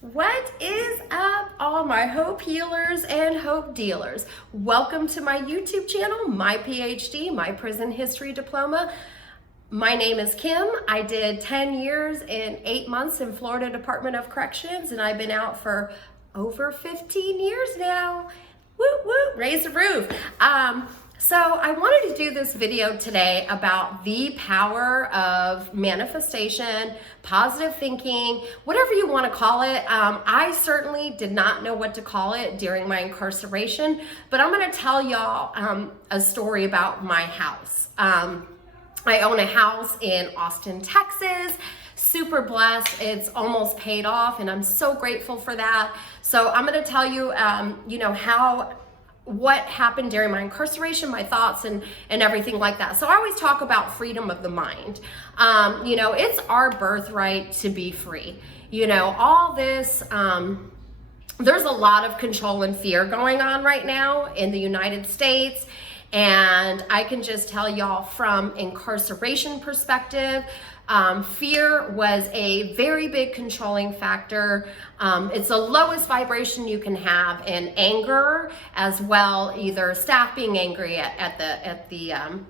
What is up, all my hope healers and hope dealers? Welcome to my YouTube channel, my PhD, my prison history diploma. My name is Kim. I did 10 years and 8 months in Florida Department of Corrections, and I've been out for over 15 years now. Woo woo, raise the roof. So I wanted to do this video today about the power of manifestation, positive thinking, whatever you want to call it. I certainly did not know what to call it during my incarceration, but I'm going to tell y'all a story about my house. I own a house in Austin, Texas. Super blessed. It's almost paid off, and I'm so grateful for that. So I'm going to tell you, what happened during my incarceration, my thoughts, and everything like that. So I always talk about freedom of the mind. It's our birthright to be free. All this, there's a lot of control and fear going on right now in the United States. And I can just tell y'all from incarceration perspective, fear was a very big controlling factor. It's the lowest vibration you can have, and anger as well, either staff being angry at the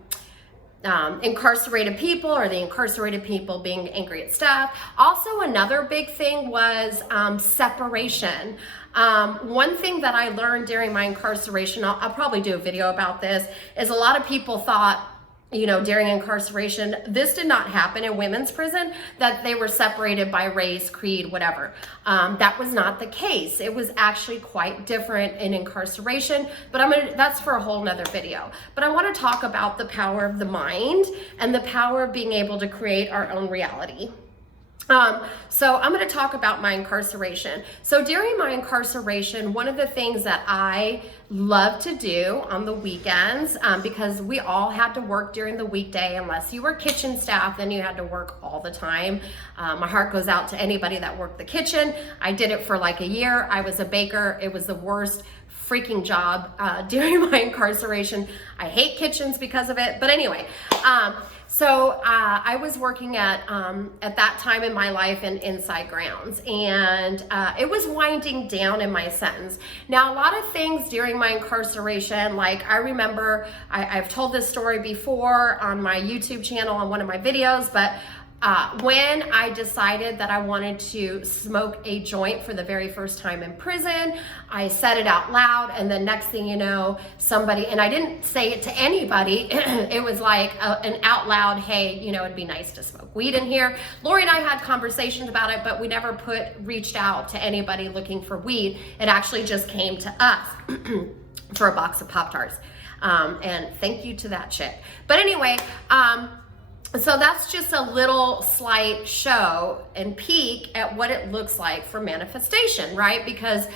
incarcerated people, or the incarcerated people being angry at staff. Also, another big thing was separation. One thing that I learned during my incarceration, I'll probably do a video about this, is a lot of people thought, during incarceration, this did not happen in women's prison, that they were separated by race, creed, whatever. That was not the case. It was actually quite different in incarceration, but that's for a whole nother video. But I want to talk about the power of the mind and the power of being able to create our own reality. So I'm going to talk about my incarceration. So during my incarceration, one of the things that I love to do on the weekends, because we all had to work during the weekday, unless you were kitchen staff, then you had to work all the time. My heart goes out to anybody that worked the kitchen. I did it for like a year. I was a baker. It was the worst freaking job during my incarceration. I hate kitchens because of it. But anyway, so I was working at that time in my life in Inside Grounds, and it was winding down in my sentence. Now, a lot of things during my incarceration, like I remember, I've told this story before on my YouTube channel on one of my videos, but when I decided that I wanted to smoke a joint for the very first time in prison, I said it out loud, and the next thing you know, somebody, and I didn't say it to anybody, it was like an out loud, hey, it'd be nice to smoke weed in here. Lori and I had conversations about it, but we never reached out to anybody looking for weed. It actually just came to us for a box of Pop-Tarts. And thank you to that chick. But anyway, so that's just a little slight show and peek at what it looks like for manifestation, right? Because,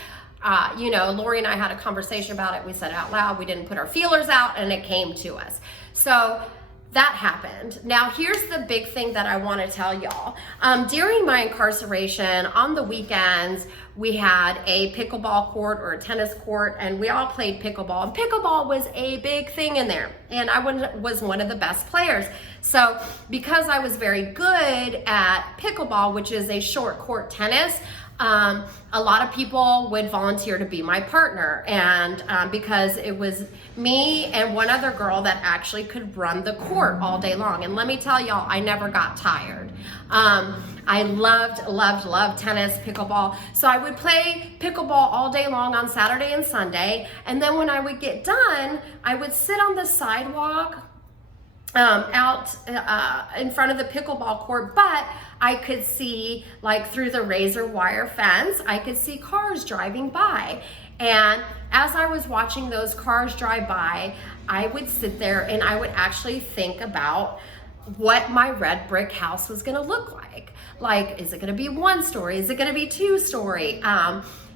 Lori and I had a conversation about it. We said it out loud. We didn't put our feelers out, and it came to us. So that happened. Now, here's the big thing that I want to tell y'all. During my incarceration, on the weekends, we had a pickleball court or a tennis court, and we all played pickleball. And pickleball was a big thing in there, and I was one of the best players. So because I was very good at pickleball, which is a short court tennis, a lot of people would volunteer to be my partner, and because it was me and one other girl that actually could run the court all day long. And let me tell y'all, I never got tired. I loved tennis, pickleball. So I would play pickleball all day long on Saturday and Sunday, and then when I would get done, I would sit on the sidewalk out in front of the pickleball court, but I could see, like through the razor wire fence, I could see cars driving by. And as I was watching those cars drive by, I would sit there and I would actually think about what my red brick house was gonna look like. Like, is it gonna be 1 story? Is it gonna be 2 story?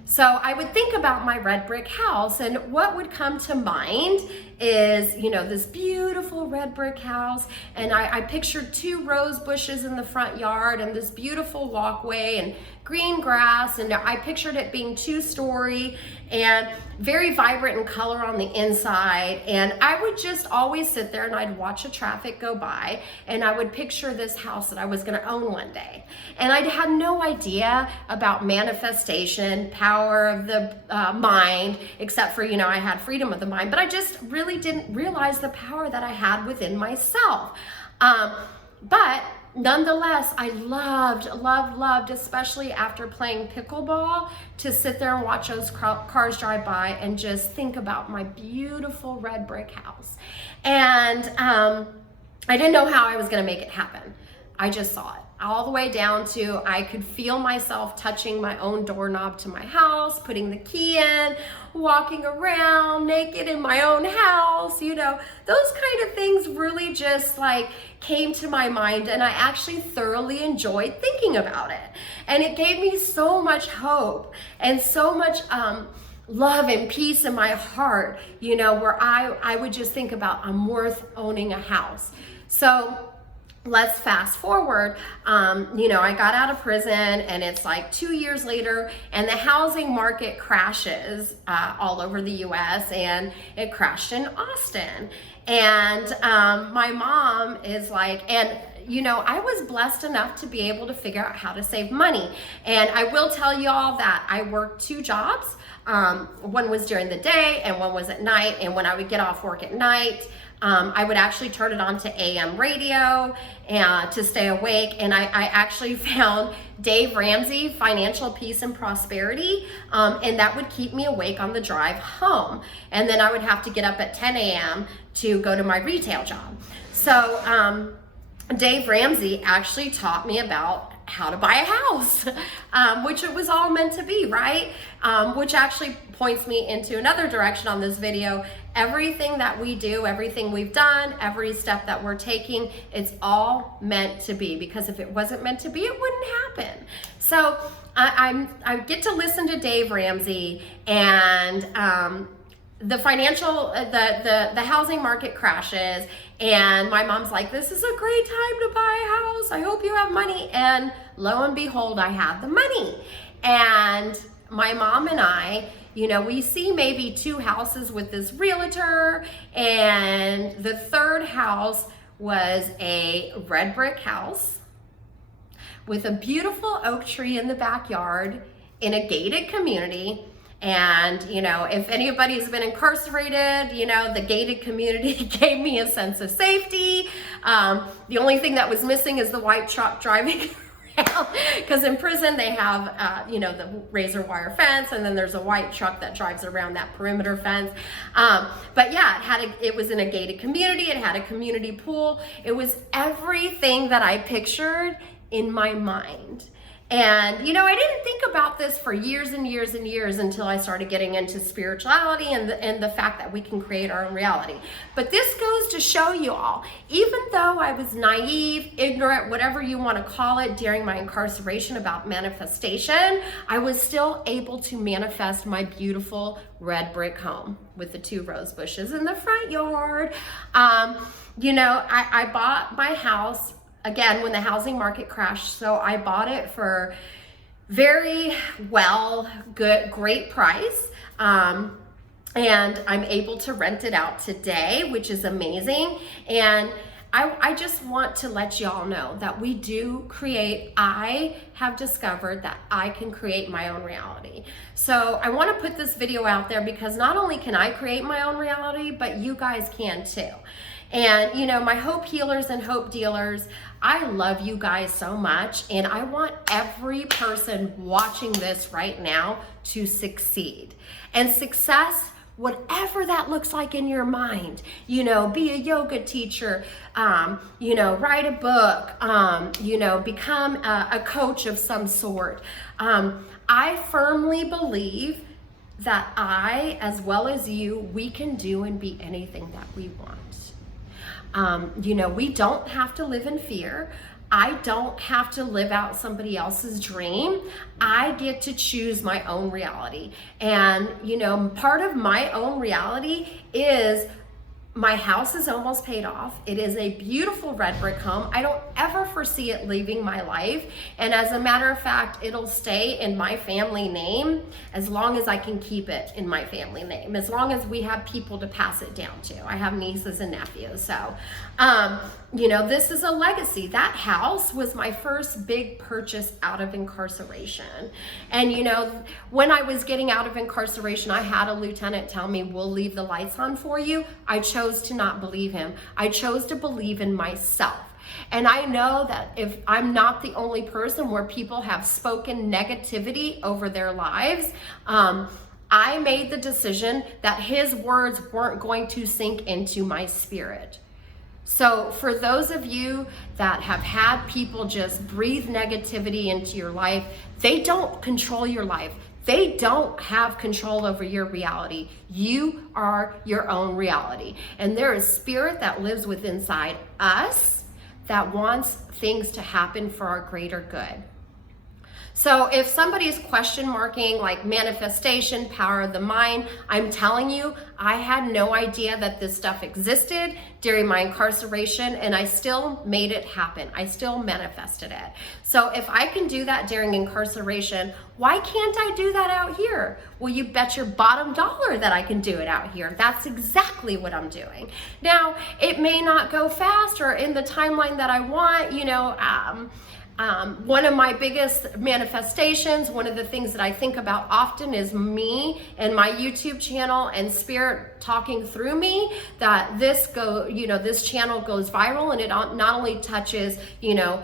So I would think about my red brick house, and what would come to mind is, this beautiful red brick house, and I pictured 2 rose bushes in the front yard, and this beautiful walkway, and green grass, and I pictured it being 2-story and very vibrant in color on the inside. And I would just always sit there and I'd watch the traffic go by, and I would picture this house that I was going to own one day. And I had no idea about manifestation, power of the mind, except for, I had freedom of the mind, but I just really didn't realize the power that I had within myself. But nonetheless, I loved, especially after playing pickleball, to sit there and watch those cars drive by and just think about my beautiful red brick house. And I didn't know how I was going to make it happen. I just saw it all the way down to I could feel myself touching my own doorknob to my house, putting the key in, walking around naked in my own house, those kind of things really just like came to my mind, and I actually thoroughly enjoyed thinking about it. And it gave me so much hope and so much love and peace in my heart, where I would just think about, I'm worth owning a house. So let's fast forward. I got out of prison, and it's like 2 years later, and the housing market crashes all over the US, and it crashed in Austin. And my mom is like, I was blessed enough to be able to figure out how to save money. And I will tell you all that I worked 2 jobs. One was during the day and one was at night. And when I would get off work at night, I would actually turn it on to AM radio to stay awake. And I actually found Dave Ramsey, Financial Peace and Prosperity, and that would keep me awake on the drive home. And then I would have to get up at 10 a.m. to go to my retail job. So Dave Ramsey actually taught me about how to buy a house, which it was all meant to be, right? Which actually points me into another direction on this video. Everything that we do, everything we've done, every step that we're taking, it's all meant to be, because if it wasn't meant to be, it wouldn't happen. So I get to listen to Dave Ramsey, and the housing market crashes, and my mom's like, this is a great time to buy a house. I hope you have money. And lo and behold, I had the money. And my mom and I, we see maybe 2 houses with this realtor, and the 3rd house was a red brick house with a beautiful oak tree in the backyard in a gated community. And, if anybody's been incarcerated, the gated community gave me a sense of safety. The only thing that was missing is the white truck driving around, because in prison they have, the razor wire fence, and then there's a white truck that drives around that perimeter fence. But yeah, it was in a gated community. It had a community pool. It was everything that I pictured in my mind. And, I didn't think about this for years and years and years until I started getting into spirituality and the fact that we can create our own reality. But this goes to show you all, even though I was naive, ignorant, whatever you want to call it, during my incarceration about manifestation, I was still able to manifest my beautiful red brick home with the 2 rose bushes in the front yard. I bought my house again when the housing market crashed, so I bought it for very great price, and I'm able to rent it out today, which is amazing. And I just want to let y'all know that I have discovered that I can create my own reality. So I want to put this video out there because not only can I create my own reality, but you guys can too. And my hope healers and hope dealers, I love you guys so much, and I want every person watching this right now to succeed. And success, whatever that looks like in your mind, be a yoga teacher, write a book, become a coach of some sort. I firmly believe that I, as well as you, we can do and be anything that we want. We don't have to live in fear. I don't have to live out somebody else's dream. I get to choose my own reality. And, part of my own reality is My house is almost paid off. It is a beautiful red brick home. I don't ever foresee it leaving my life. And as a matter of fact, it'll stay in my family name as long as I can keep it in my family name, as long as we have people to pass it down to. I have nieces and nephews. So, you know, this is a legacy. That house was my first big purchase out of incarceration. And, you know, when I was getting out of incarceration, I had a lieutenant tell me, we'll leave the lights on for you. I chose to not believe him. I chose to believe in myself. And I know that if I'm not the only person where people have spoken negativity over their lives, I made the decision that his words weren't going to sink into my spirit. So for those of you that have had people just breathe negativity into your life, they don't control your life. They don't have control over your reality. You are your own reality. And there is spirit that lives within inside us that wants things to happen for our greater good. So if somebody's question marking like manifestation, power of the mind, I'm telling you, I had no idea that this stuff existed during my incarceration, and I still made it happen. I still manifested it. So if I can do that during incarceration, why can't I do that out here? Well, you bet your bottom dollar that I can do it out here. That's exactly what I'm doing. Now, it may not go fast or in the timeline that I want, you know, one of my biggest manifestations, one of the things that I think about often is me and my YouTube channel and spirit talking through me, that this channel goes viral, and it not only touches, you know,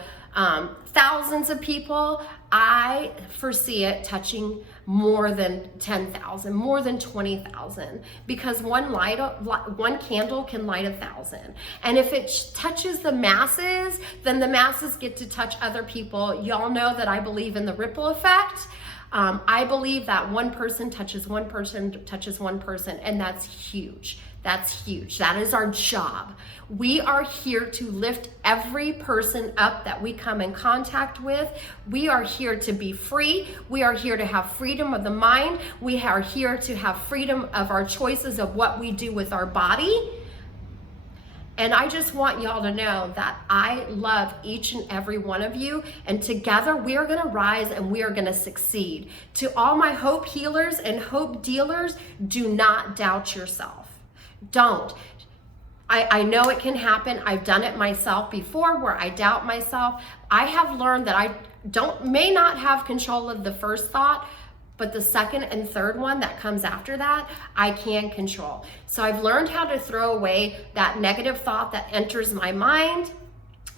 thousands of people. I foresee it touching more than 10,000, more than 20,000, because one candle can light 1,000. And if it touches the masses, then the masses get to touch other people. Y'all know that I believe in the ripple effect. I believe that one person touches one person, and that's huge. That's huge. That is our job. We are here to lift every person up that we come in contact with. We are here to be free. We are here to have freedom of the mind. We are here to have freedom of our choices of what we do with our body. And I just want y'all to know that I love each and every one of you, and together we are gonna rise and we are gonna succeed. To all my hope healers and hope dealers, do not doubt yourself. Don't. I know it can happen. I've done it myself before where I doubt myself. I have learned that I may not have control of the first thought, but the second and third one that comes after that, I can control. So I've learned how to throw away that negative thought that enters my mind,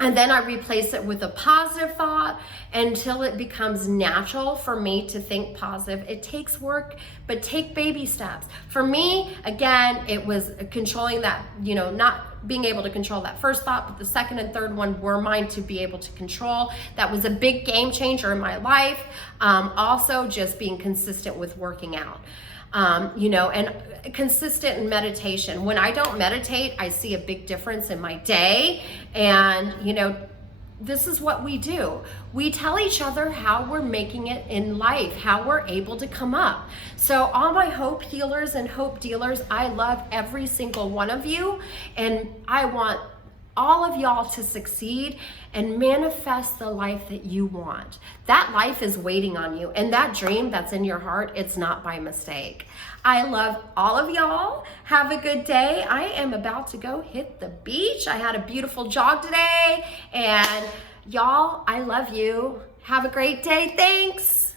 and then I replace it with a positive thought until it becomes natural for me to think positive. It takes work, but take baby steps. For me, again, it was controlling that, you know, not being able to control that first thought, but the second and third one were mine to be able to control. That was a big game changer in my life. Also, just being consistent with working out. You know, and consistent in meditation. When I don't meditate, I see a big difference in my day. And, you know, this is what we do. We tell each other how we're making it in life, how we're able to come up. So all my hope healers and hope dealers, I love every single one of you. And I want all of y'all to succeed and manifest the life that you want. That life is waiting on you, and that dream that's in your heart, it's not by mistake. I love all of y'all. Have a good day. I am about to go hit the beach. I had a beautiful jog today, and y'all, I love you. Have a great day. Thanks.